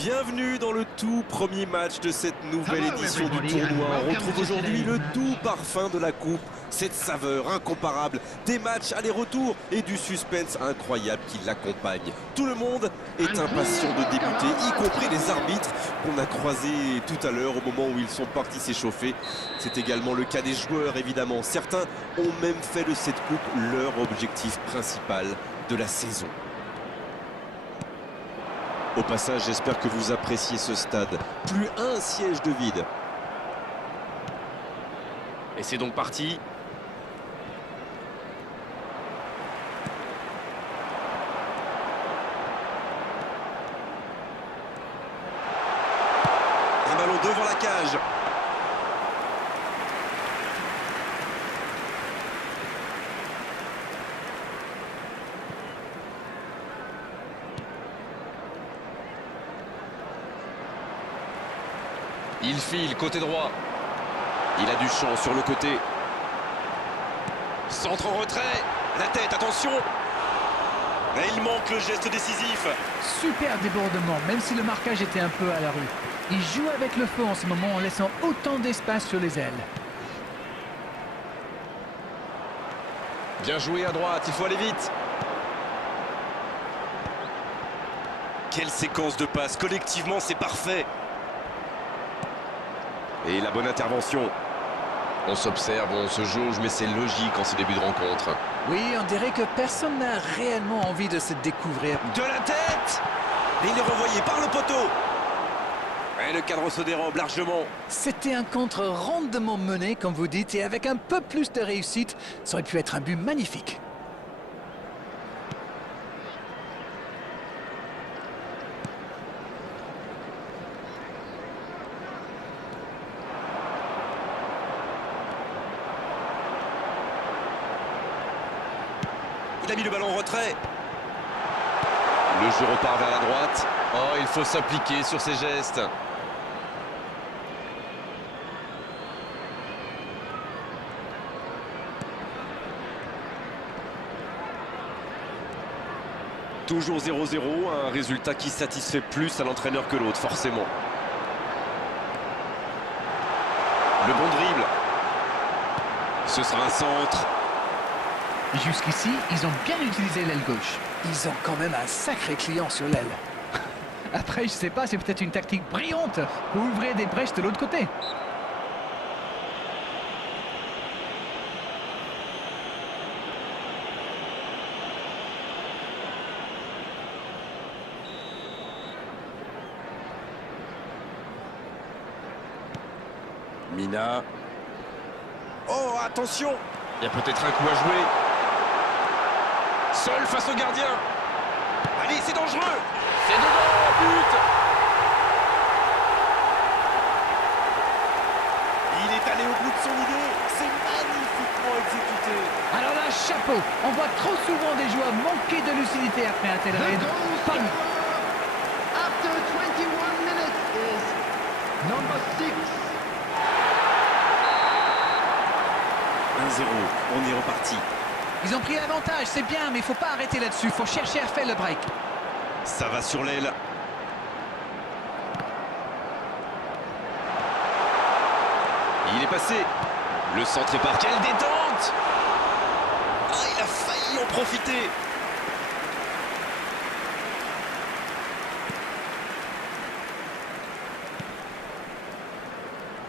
Bienvenue dans le tout premier match de cette nouvelle édition du tournoi. On retrouve aujourd'hui le doux parfum de la coupe, cette saveur incomparable, des matchs aller-retour et du suspense incroyable qui l'accompagne. Tout le monde est impatient de débuter, y compris les arbitres qu'on a croisés tout à l'heure au moment où ils sont partis s'échauffer. C'est également le cas des joueurs évidemment. Certains ont même fait de cette coupe leur objectif principal de la saison. Au passage, j'espère que vous appréciez ce stade. Plus un siège de vide. Et c'est donc parti. Un ballon devant la cage. Il file, côté droit. Il a du champ sur le côté. Centre en retrait. La tête, attention. Et il manque le geste décisif. Super débordement, même si le marquage était un peu à la rue. Il joue avec le feu en ce moment en laissant autant d'espace sur les ailes. Bien joué à droite, il faut aller vite. Quelle séquence de passes. Collectivement, c'est parfait. Et la bonne intervention. On s'observe, on se jauge, mais c'est logique en ce début de rencontre. Oui, on dirait que personne n'a réellement envie de se découvrir. De la tête. Et il est renvoyé par le poteau. Et le cadre se dérobe largement. C'était un contre rondement mené, comme vous dites, et avec un peu plus de réussite, ça aurait pu être un but magnifique. Il a mis le ballon en retrait. Le jeu repart vers la droite. Oh, il faut s'appliquer sur ses gestes. Toujours 0-0, un résultat qui satisfait plus à l'entraîneur que l'autre, forcément. Le bon dribble. Ce sera un centre. Jusqu'ici, ils ont bien utilisé l'aile gauche. Ils ont quand même un sacré client sur l'aile. Après, je sais pas, c'est peut-être une tactique brillante pour ouvrir des brèches de l'autre côté. Mina. Oh, attention! Il y a peut-être un coup à jouer. Seul face au gardien. Allez, c'est dangereux. C'est dedans, but. Il est allé au bout de son idée. C'est magnifiquement exécuté. Alors là, chapeau. On voit trop souvent des joueurs manquer de lucidité après un tel raid. Pas lui. After 21 minutes is number 6. 1-0, on est reparti. Ils ont pris l'avantage, c'est bien, mais il faut pas arrêter là-dessus. Il faut chercher à faire le break. Ça va sur l'aile. Il est passé. Le centre est par. Quelle détente! Ah, il a failli en profiter.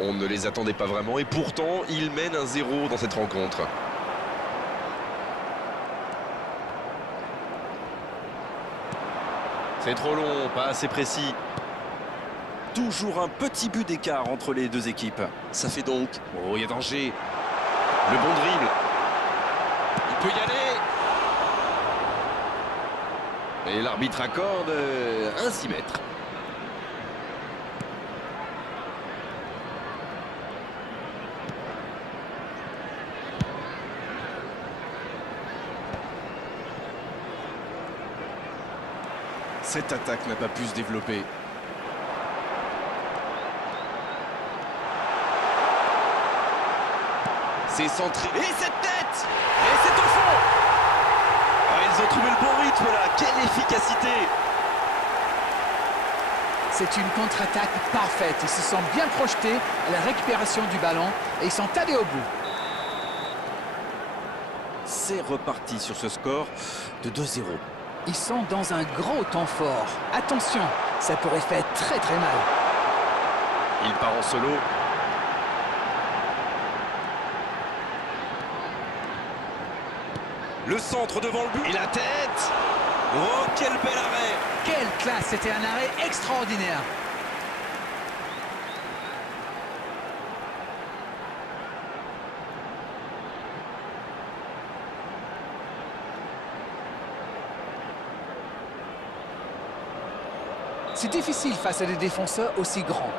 On ne les attendait pas vraiment et pourtant, ils mènent 1-0 dans cette rencontre. C'est trop long, pas assez précis. Toujours un petit but d'écart entre les deux équipes. Ça fait donc... Oh, il y a danger. Le bon dribble. Il peut y aller. Et l'arbitre accorde un 6 mètres. Cette attaque n'a pas pu se développer. C'est centré. Et cette tête! Et c'est au fond! Ah, ils ont trouvé le bon rythme là. Quelle efficacité! C'est une contre-attaque parfaite. Ils se sont bien projetés à la récupération du ballon et ils sont allés au bout. C'est reparti sur ce score de 2-0. Ils sont dans un gros temps fort. Attention, ça pourrait faire très très mal. Il part en solo. Le centre devant le but. Et la tête. Oh, quel bel arrêt. Quelle classe, c'était un arrêt extraordinaire. C'est difficile face à des défenseurs aussi grands.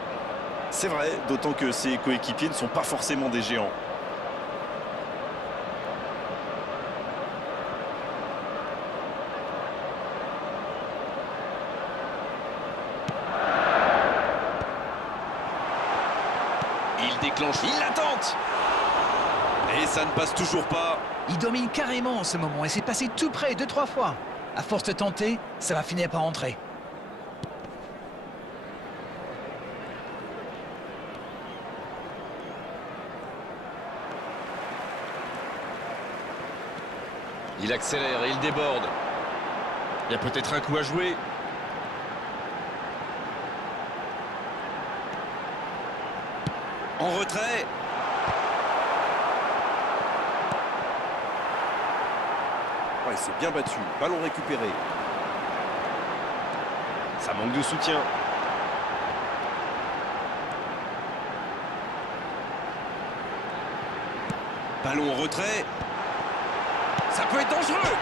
C'est vrai, d'autant que ses coéquipiers ne sont pas forcément des géants. Il déclenche, il la tente. Et ça ne passe toujours pas. Il domine carrément en ce moment et c'est passé tout près 2-3 fois. À force de tenter, ça va finir par entrer. Il accélère et il déborde. Il y a peut-être un coup à jouer. En retrait. Ouais, c'est bien battu. Ballon récupéré. Ça manque de soutien. Ballon en retrait. Ça peut être dangereux.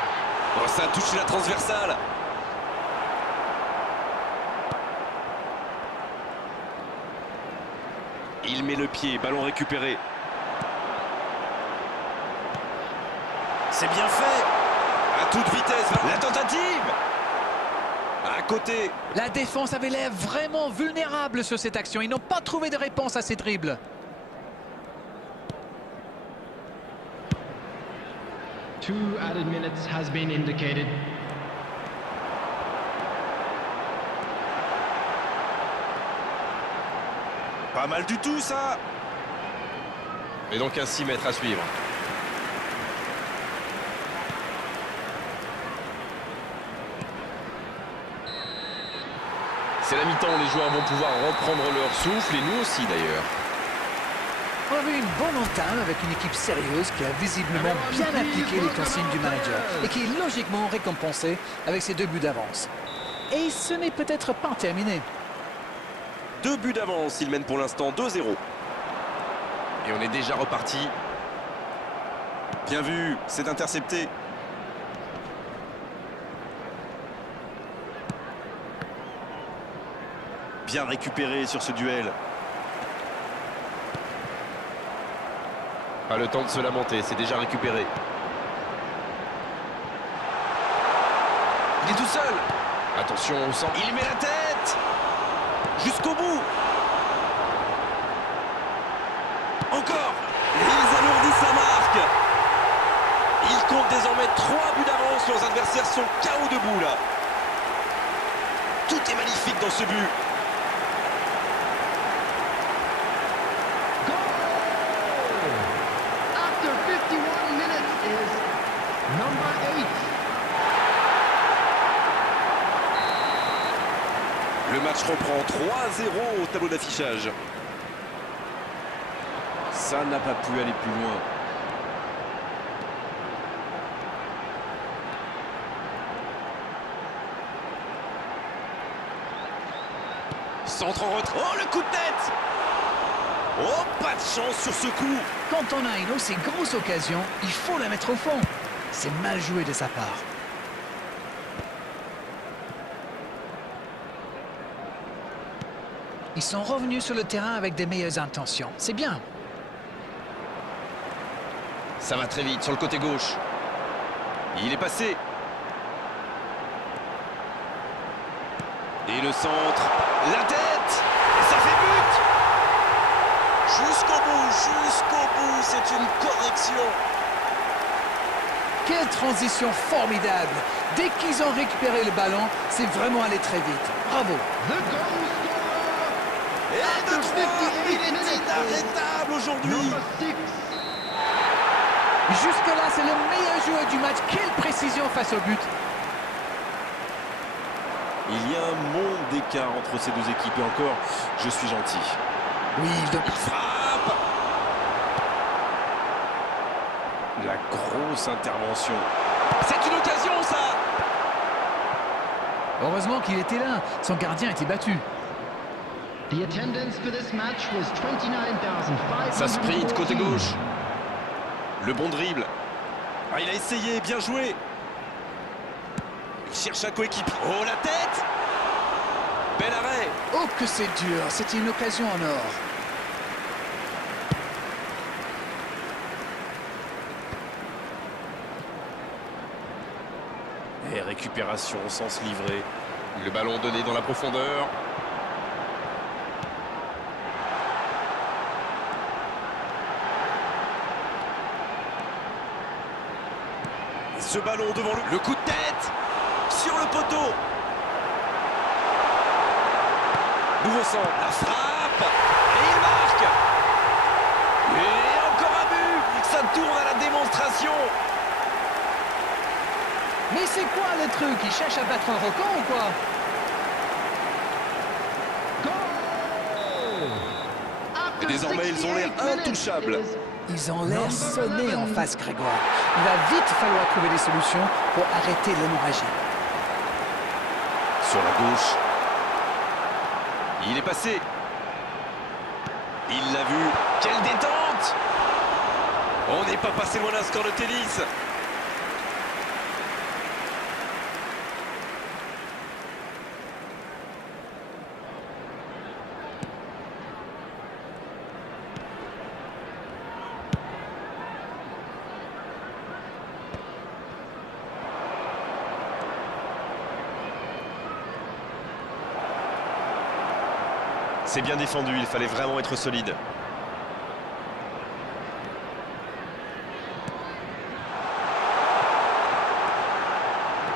Oh, ça a touché la transversale. Il met le pied, ballon récupéré. C'est bien fait. À toute vitesse. La tentative. À côté. La défense avait l'air vraiment vulnérable sur cette action. Ils n'ont pas trouvé de réponse à ces dribbles. Two added minutes has been indicated. Pas mal du tout, ça. Et donc un 6 mètres à suivre. C'est la mi-temps, les joueurs vont pouvoir reprendre leur souffle, et nous aussi d'ailleurs. On a vu une bonne entame avec une équipe sérieuse qui a visiblement bien appliqué les consignes du manager et qui est logiquement récompensée avec ses 2 buts d'avance. Et ce n'est peut-être pas terminé. 2 buts d'avance, il mène pour l'instant 2-0. Et on est déjà reparti. Bien vu, c'est intercepté. Bien récupéré sur ce duel. Pas le temps de se lamenter, c'est déjà récupéré. Il est tout seul. Attention au centre. Il met la tête. Jusqu'au bout. Encore. Ils alourdissent la marque. Ils comptent désormais 3 buts d'avance. Leurs adversaires sont KO debout là. Tout est magnifique dans ce but. After 51 minutes is number 8. Le match reprend 3-0 au tableau d'affichage. Ça n'a pas pu aller plus loin. Centre en retrait. Oh, le coup de tête. Oh, pas de chance sur ce coup. Quand on a une aussi grosse occasion, il faut la mettre au fond. C'est mal joué de sa part. Ils sont revenus sur le terrain avec des meilleures intentions. C'est bien. Ça va très vite sur le côté gauche. Il est passé. Et le centre. La tête. Et ça fait but. Jusqu'au bout, c'est une correction. Quelle transition formidable! Dès qu'ils ont récupéré le ballon, c'est vraiment allé très vite. Bravo! The goal scorer Et de 3, 58 il minutes est inarrêtable aujourd'hui. number 6. Jusque-là, c'est le meilleur joueur du match. Quelle précision face au but! Il y a un monde d'écart entre ces deux équipes et encore, je suis gentil. Oui, il doit... Frappe. La grosse intervention. C'est une occasion, ça. Heureusement qu'il était là. Son gardien était battu. The attendance for this match was 29,500. Ça sprint côté gauche. Le bon dribble. Ah, il a essayé, bien joué. Il cherche un coéquipier. Oh, la tête. Bel arrêt. Oh, que c'est dur. C'était une occasion en or. Et récupération sans se livrer. Le ballon donné dans la profondeur. Et ce ballon devant le coup de tête sur le poteau. Nouveau centre, la frappe et il marque. Et encore un but. Ça tourne à la démonstration. Mais c'est quoi le truc? Il cherche à battre un record ou quoi? After Et désormais, ils ont l'air 68 minutes, intouchables. it is Ils ont l'air sonnés en face, Grégoire. Il va vite falloir trouver des solutions pour arrêter l'hémorragie. Sur la gauche. Il est passé. Il l'a vu. Quelle détente! On n'est pas passé loin d'un score de tennis. C'est bien défendu, il fallait vraiment être solide.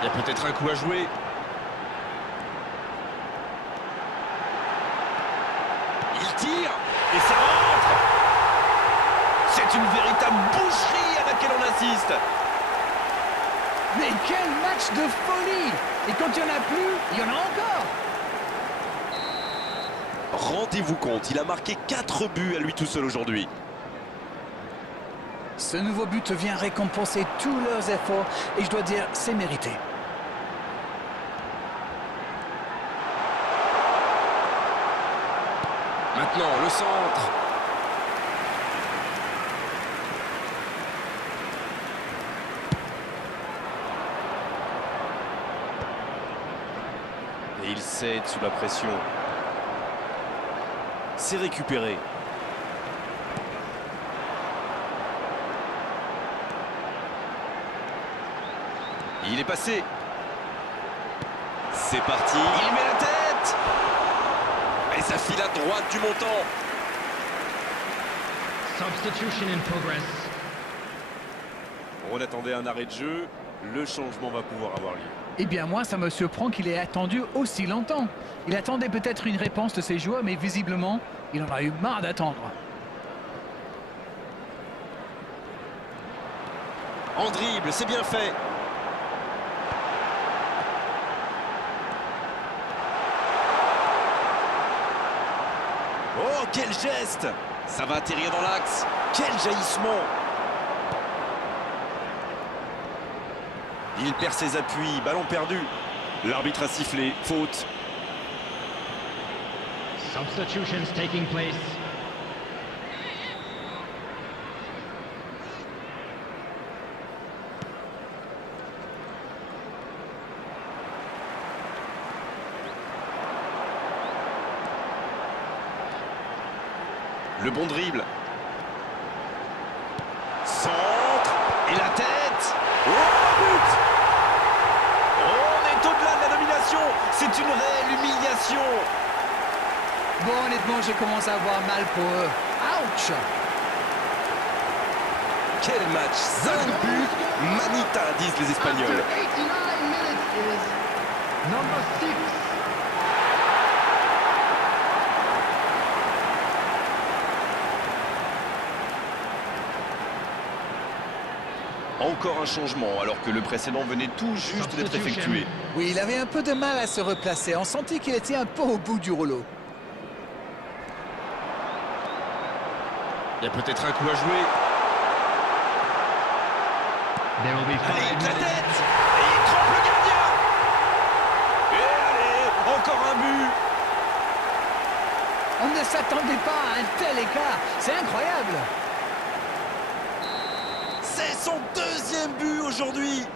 Il y a peut-être un coup à jouer. Il tire et ça rentre. C'est une véritable boucherie à laquelle on assiste. Mais quel match de folie! Et quand il n'y en a plus, il y en a encore! Rendez-vous compte, il a marqué 4 buts à lui tout seul aujourd'hui. Ce nouveau but vient récompenser tous leurs efforts et je dois dire, c'est mérité. Maintenant, le centre. Et il cède sous la pression. C'est récupéré. Il est passé. C'est parti. Il met la tête. Et ça file à droite du montant. substitution in progress. On attendait un arrêt de jeu. Le changement va pouvoir avoir lieu. Eh bien moi, ça me surprend qu'il ait attendu aussi longtemps. Il attendait peut-être une réponse de ses joueurs, mais visiblement, il en a eu marre d'attendre. En dribble, c'est bien fait. Oh, quel geste! Ça va atterrir dans l'axe. Quel jaillissement! Il perd ses appuis, ballon perdu. L'arbitre a sifflé, faute. Substitutions taking place. Le bon dribble. Centre et la tête. Oh, but! Oh, on est au-delà de la domination. C'est une réelle humiliation. Bon, honnêtement, je commence à avoir mal pour eux. Ouch! Quel match! 5 buts! Manita, disent les Espagnols. After 89 minutes is number 6. Encore un changement alors que le précédent venait tout juste d'être effectué. Oui, il avait un peu de mal à se replacer. On sentit qu'il était un peu au bout du rouleau. Il y a peut-être un coup à jouer. There will be 5 Allez, de la minutes. tête! Et il trompe le gardien! Et allez, encore un but! On ne s'attendait pas à un tel écart. C'est incroyable. C'est son deuxième but aujourd'hui.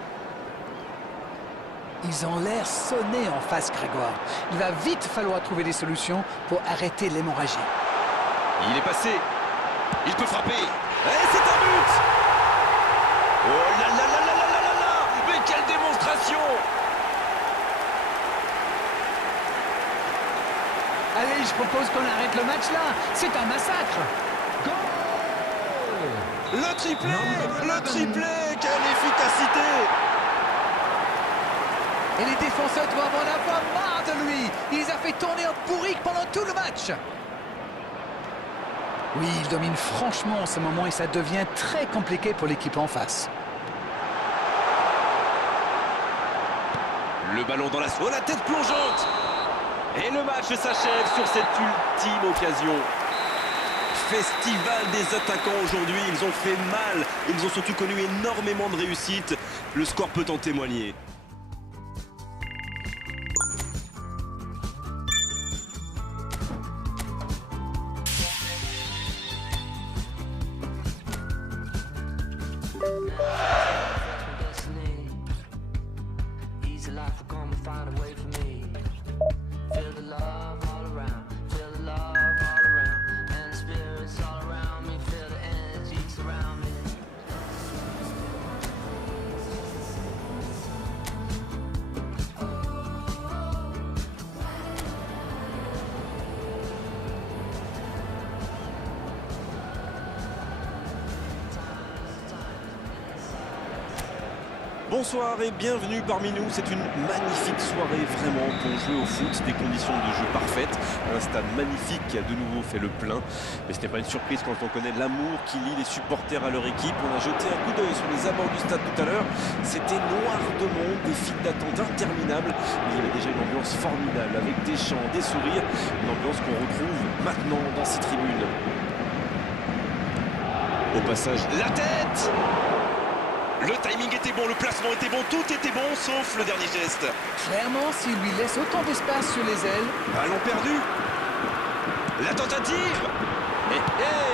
Ils ont l'air sonnés en face, Grégoire. Il va vite falloir trouver des solutions pour arrêter l'hémorragie. Il est passé. Il peut frapper. Et c'est un but. Oh là là là là là là là là! Mais quelle démonstration! Allez, je propose qu'on arrête le match là. C'est un massacre. Le triplé. Le triplé. Quelle efficacité. Et les défenseurs doivent en avoir marre de lui. Il les a fait tourner en bourrique pendant tout le match. Oui, il domine franchement en ce moment et ça devient très compliqué pour l'équipe en face. Le ballon dans la tête plongeante. Et le match s'achève sur cette ultime occasion. Festival des attaquants aujourd'hui. Ils ont fait mal. Ils ont surtout connu énormément de réussite. Le score peut en témoigner. Easy life will come and find a way for me. Feel the love all around, feel the love all around, and the spirits all around me, feel the energy surround me. Bonsoir et bienvenue parmi nous. C'est une magnifique soirée vraiment pour jouer au foot, des conditions de jeu parfaites, un stade magnifique qui a de nouveau fait le plein. Mais ce n'est pas une surprise quand on connaît l'amour qui lie les supporters à leur équipe. On a jeté un coup d'œil sur les abords du stade tout à l'heure. C'était noir de monde, des files d'attente interminables. Mais il y avait déjà une ambiance formidable avec des chants, des sourires, une ambiance qu'on retrouve maintenant dans ces tribunes. Au passage, la tête! Le timing était bon, le placement était bon, tout était bon, sauf le dernier geste. Clairement, s'il lui laisse autant d'espace sur les ailes, Ballon perdu. La tentative.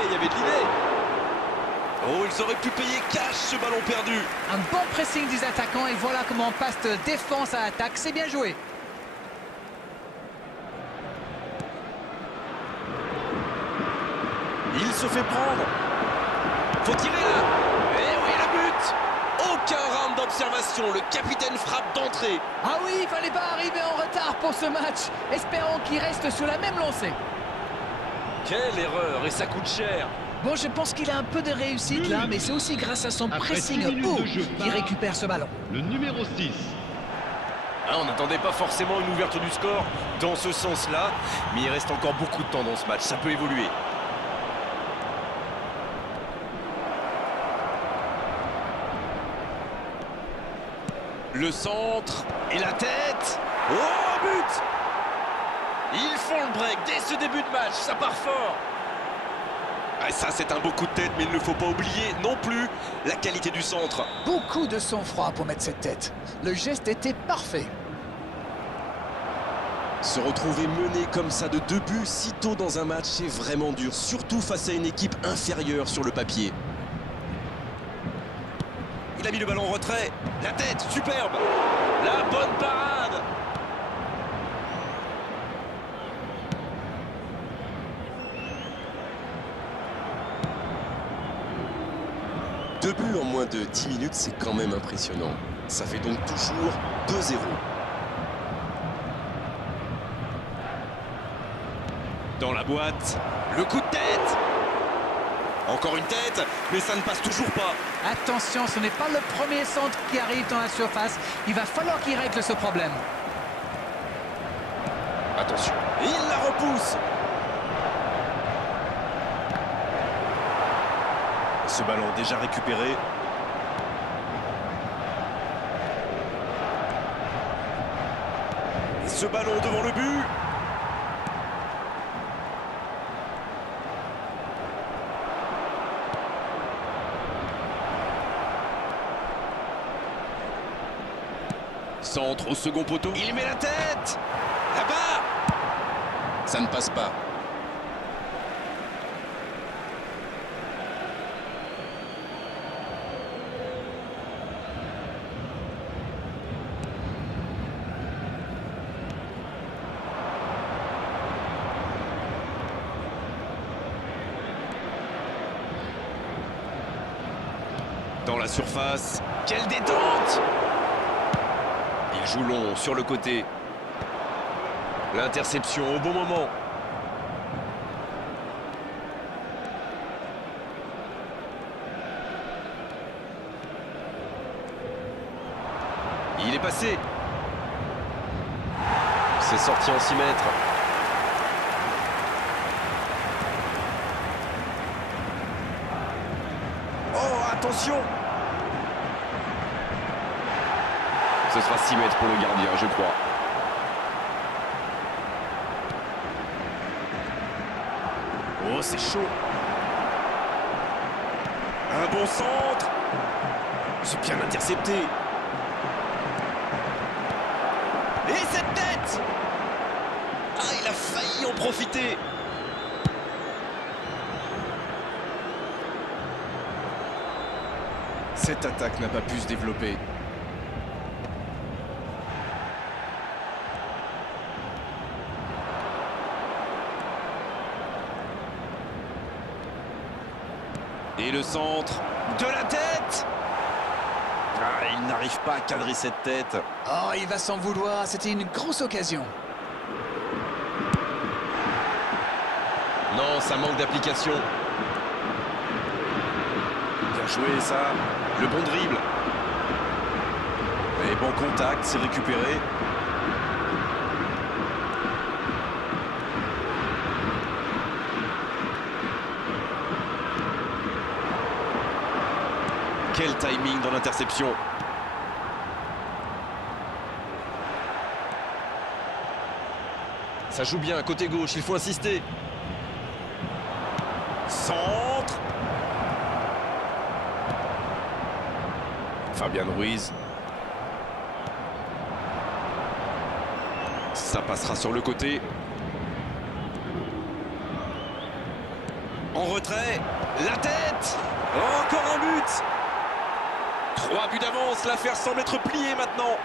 Il y avait de l'idée. Oh, ils auraient pu payer cash ce ballon perdu. un bon pressing des attaquants et voilà comment on passe de défense à attaque. C'est bien joué. Il se fait prendre. Faut tirer là. Et oui, le but. Aucun round d'observation. Le capitaine frappe d'entrée. Ah oui, il fallait pas arriver en retard pour ce match. Espérons qu'il reste sur la même lancée. Quelle erreur, et ça coûte cher. Bon, je pense qu'il a un peu de réussite là, mais c'est aussi grâce à son Après pressing 6 minutes haut de jeu, qu'il récupère ce ballon. Le numéro 6. Ah, on n'attendait pas forcément une ouverture du score dans ce sens-là, mais il reste encore beaucoup de temps dans ce match. Ça peut évoluer. Le centre et la tête. Oh, but! Ils font le break dès ce début de match, ça part fort. Ah, ça, c'est un beau coup de tête, mais il ne faut pas oublier non plus la qualité du centre. Beaucoup de sang-froid pour mettre cette tête. Le geste était parfait. Se retrouver mené comme ça de 2 buts si tôt dans un match, c'est vraiment dur, surtout face à une équipe inférieure sur le papier. Il a mis le ballon en retrait. La tête, superbe. La bonne parade. Deux buts en moins de 10 minutes, c'est quand même impressionnant. Ça fait donc toujours 2-0. Dans la boîte, le coup de tête. Encore une tête, mais ça ne passe toujours pas. Attention, ce n'est pas le premier centre qui arrive dans la surface. Il va falloir qu'il règle ce problème. Attention, il la repousse. Ce ballon déjà récupéré. Et ce ballon devant le but. Centre au second poteau. Il met la tête. Là-bas. Ça ne passe pas. Dans la surface. Quelle détente! Il joue long sur le côté. L'interception au bon moment. Il est passé. C'est sorti en 6 mètres. Oh, attention! Ce sera 6 mètres pour le gardien, je crois. Oh, c'est chaud. Un bon centre. C'est bien intercepté. Et cette tête! Ah, il a failli en profiter. Cette attaque n'a pas pu se développer. Et le centre de la tête. Ah, il n'arrive pas à cadrer cette tête. Oh, il va s'en vouloir. C'était une grosse occasion. Non, ça manque d'application. Bien joué, ça. Le bon dribble. Et bon contact, c'est récupéré. Quel timing dans l'interception. Ça joue bien, côté gauche, il faut insister. Centre. Fabian Ruiz. Ça passera sur le côté. En retrait. La tête. Encore un but. 3 buts d'avance, l'affaire semble être pliée maintenant.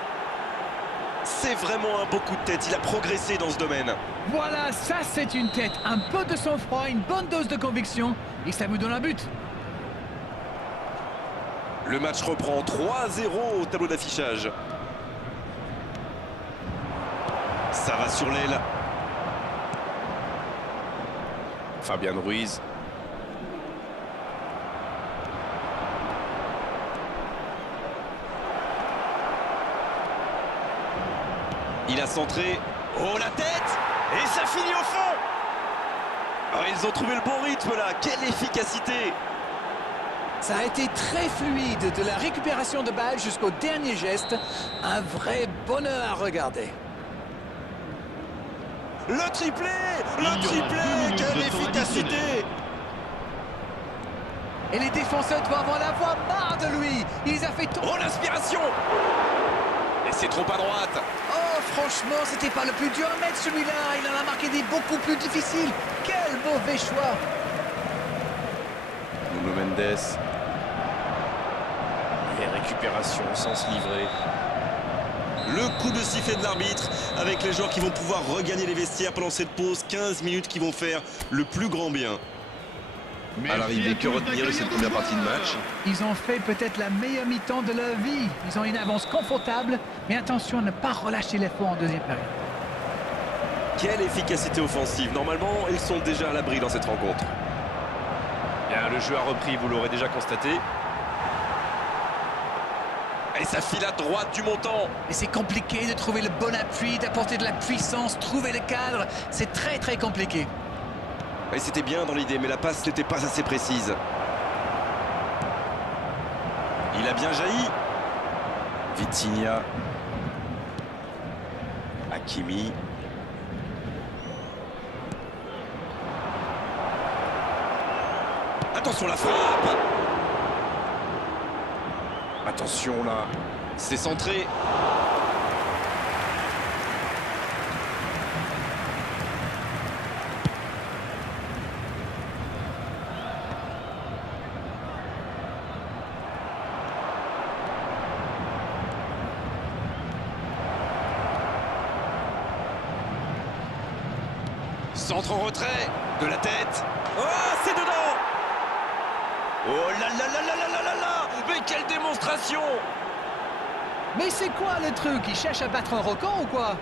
C'est vraiment un beau coup de tête, il a progressé dans ce domaine. Voilà, ça c'est une tête. Un peu de sang-froid, une bonne dose de conviction. Et ça vous donne un but. Le match reprend 3-0 au tableau d'affichage. Ça va sur l'aile. Fabian Ruiz. Il a centré. Oh, la tête! Et ça finit au fond! Oh, ils ont trouvé le bon rythme là. Quelle efficacité! Ça a été très fluide, de la récupération de balle jusqu'au dernier geste. Un vrai bonheur à regarder. Le triplé! Le triplé! Quelle efficacité! Et les défenseurs doivent en avoir marre de lui. Il les a fait Oh, l'inspiration! Et c'est trop à droite. Oh, franchement, c'était pas le plus dur à mettre celui-là. Il en a marqué des beaucoup plus difficiles. Quel mauvais choix. Nuno Mendes. Et récupération sans se livrer. Le coup de sifflet de l'arbitre avec les joueurs qui vont pouvoir regagner les vestiaires pendant cette pause. 15 minutes qui vont faire le plus grand bien. À l'arrivée, que retenir de cette première partie de match? Ils ont fait peut-être la meilleure mi-temps de leur vie. Ils ont une avance confortable, mais attention à ne pas relâcher l'effort en deuxième période. Quelle efficacité offensive. Normalement, ils sont déjà à l'abri dans cette rencontre. Bien, le jeu a repris, vous l'aurez déjà constaté. Et ça file à droite du montant. Et c'est compliqué de trouver le bon appui, d'apporter de la puissance, trouver le cadre. C'est très compliqué. Et c'était bien dans l'idée, mais la passe n'était pas assez précise. Il a bien jailli. Vitinha. Hakimi. Attention la frappe. Attention là. C'est centré. Centre en retrait. De la tête. Oh, c'est dedans. Oh là là là là là là là là! Mais quelle démonstration! Mais c'est quoi le truc? Il cherche à battre un record ou quoi?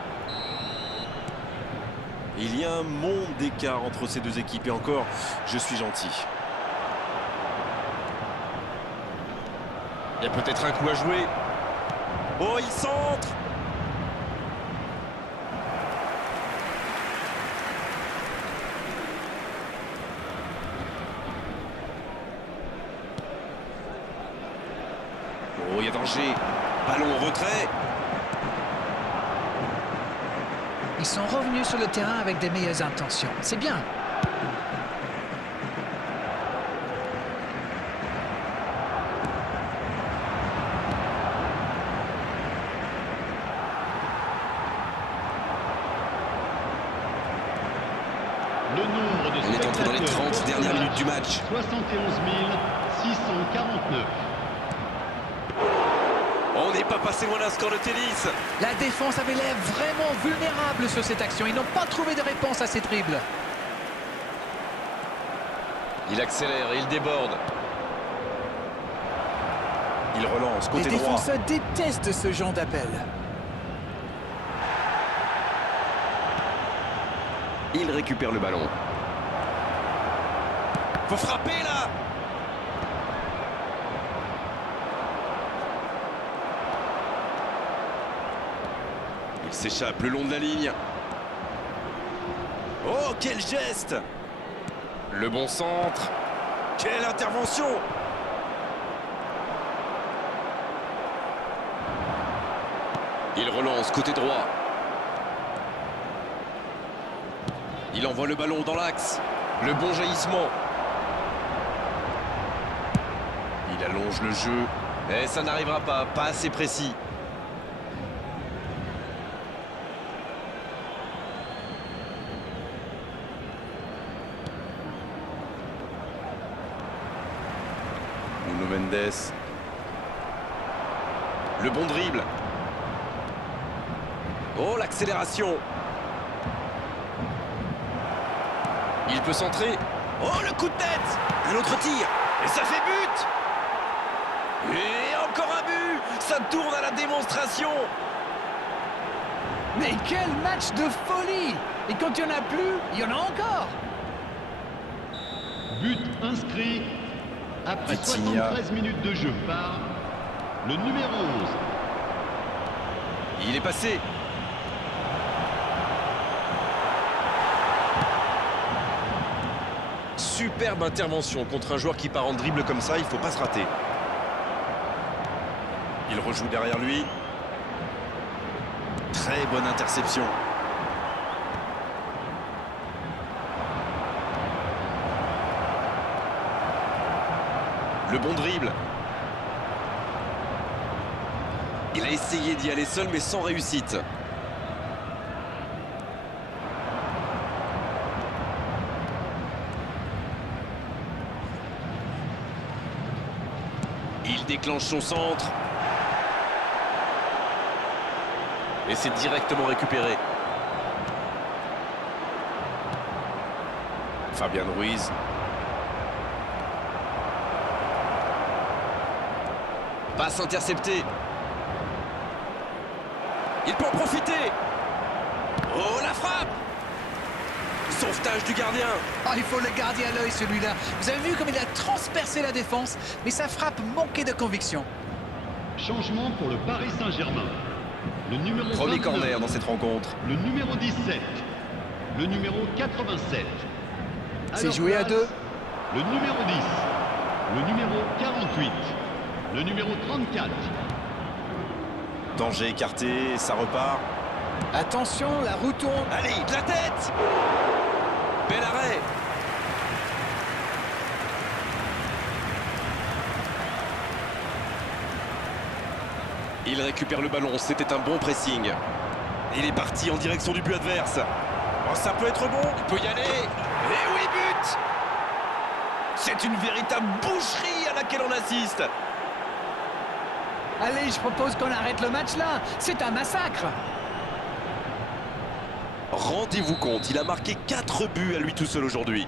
Il y a un monde d'écart entre ces deux équipes et encore, je suis gentil. Il y a peut-être un coup à jouer. Oh, il centre! Oh, il y a danger. Ballon en retrait. Ils sont revenus sur le terrain avec des meilleures intentions. C'est bien. Le nombre de On est entré dans les 30 spectateurs dernières minutes du match. 71 649. On n'est pas passé loin d'un score de tennis. La défense avait l'air vraiment vulnérable sur cette action. Ils n'ont pas trouvé de réponse à ces dribbles. Il accélère et il déborde. Il relance côté Les droit. défenseurs détestent ce genre d'appel. Il récupère le ballon. Faut frapper là. Il s'échappe le long de la ligne. Oh, quel geste! Le bon centre. Quelle intervention! Il relance côté droit. Il envoie le ballon dans l'axe. Le bon jaillissement. Il allonge le jeu. Et ça n'arrivera pas, pas assez précis. Nuno Mendes. Le bon dribble. Oh, l'accélération. Il peut centrer. Oh, le coup de tête. Un autre tir. Et ça fait but! Et encore un but! Ça tourne à la démonstration! Mais quel match de folie! Et quand il n'y en a plus, il y en a encore! But inscrit après Vitinha. 73 minutes de jeu par le numéro 11. Il est passé. Superbe intervention contre un joueur qui part en dribble comme ça, il ne faut pas se rater. Il rejoue derrière lui. Très bonne interception. Le bon dribble. Il a essayé d'y aller seul mais sans réussite. Il déclenche son centre. Et c'est directement récupéré. Fabian Ruiz. Passe interceptée. Il peut en profiter. Oh, la frappe. Son sauvetage du gardien. Oh, il faut le garder à l'œil celui-là. Vous avez vu comme il a transpercé la défense, mais sa frappe manquait de conviction. Changement pour le Paris Saint-Germain. Le numéro Premier 29, corner dans cette rencontre. le numéro 17, le numéro 87. C'est leur joué à place, deux. Le numéro 10, le numéro 48, le numéro 34. Danger écarté, ça repart. Attention, la roue tourne. Allez, de la tête. Bel arrêt. Il récupère le ballon, c'était un bon pressing. Il est parti en direction du but adverse. Oh, ça peut être bon, il peut y aller. Et oui, but. C'est une véritable boucherie à laquelle on assiste. Allez, je propose qu'on arrête le match là. C'est un massacre. Rendez-vous compte, il a marqué 4 buts à lui tout seul aujourd'hui.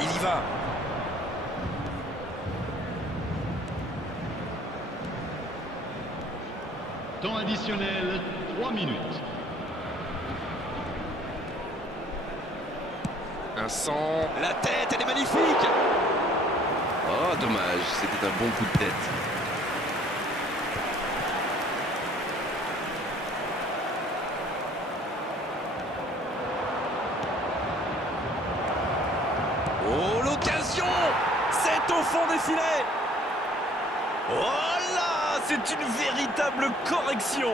Il y va. Temps additionnel, 3 minutes. Un sang. La tête, elle est magnifique. Oh, dommage, c'était un bon coup de tête. Oh, l'occasion. C'est au fond des filets. Oh là, c'est une véritable correction.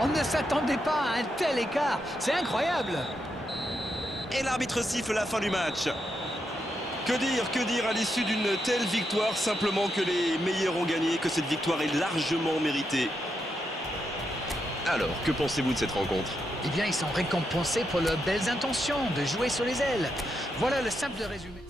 On ne s'attendait pas à un tel écart. C'est incroyable. Et l'arbitre siffle la fin du match. Que dire à l'issue d'une telle victoire, simplement que les meilleurs ont gagné, que cette victoire est largement méritée. Alors, que pensez-vous de cette rencontre? Eh bien, ils sont récompensés pour leurs belles intentions de jouer sur les ailes. Voilà le simple résumé.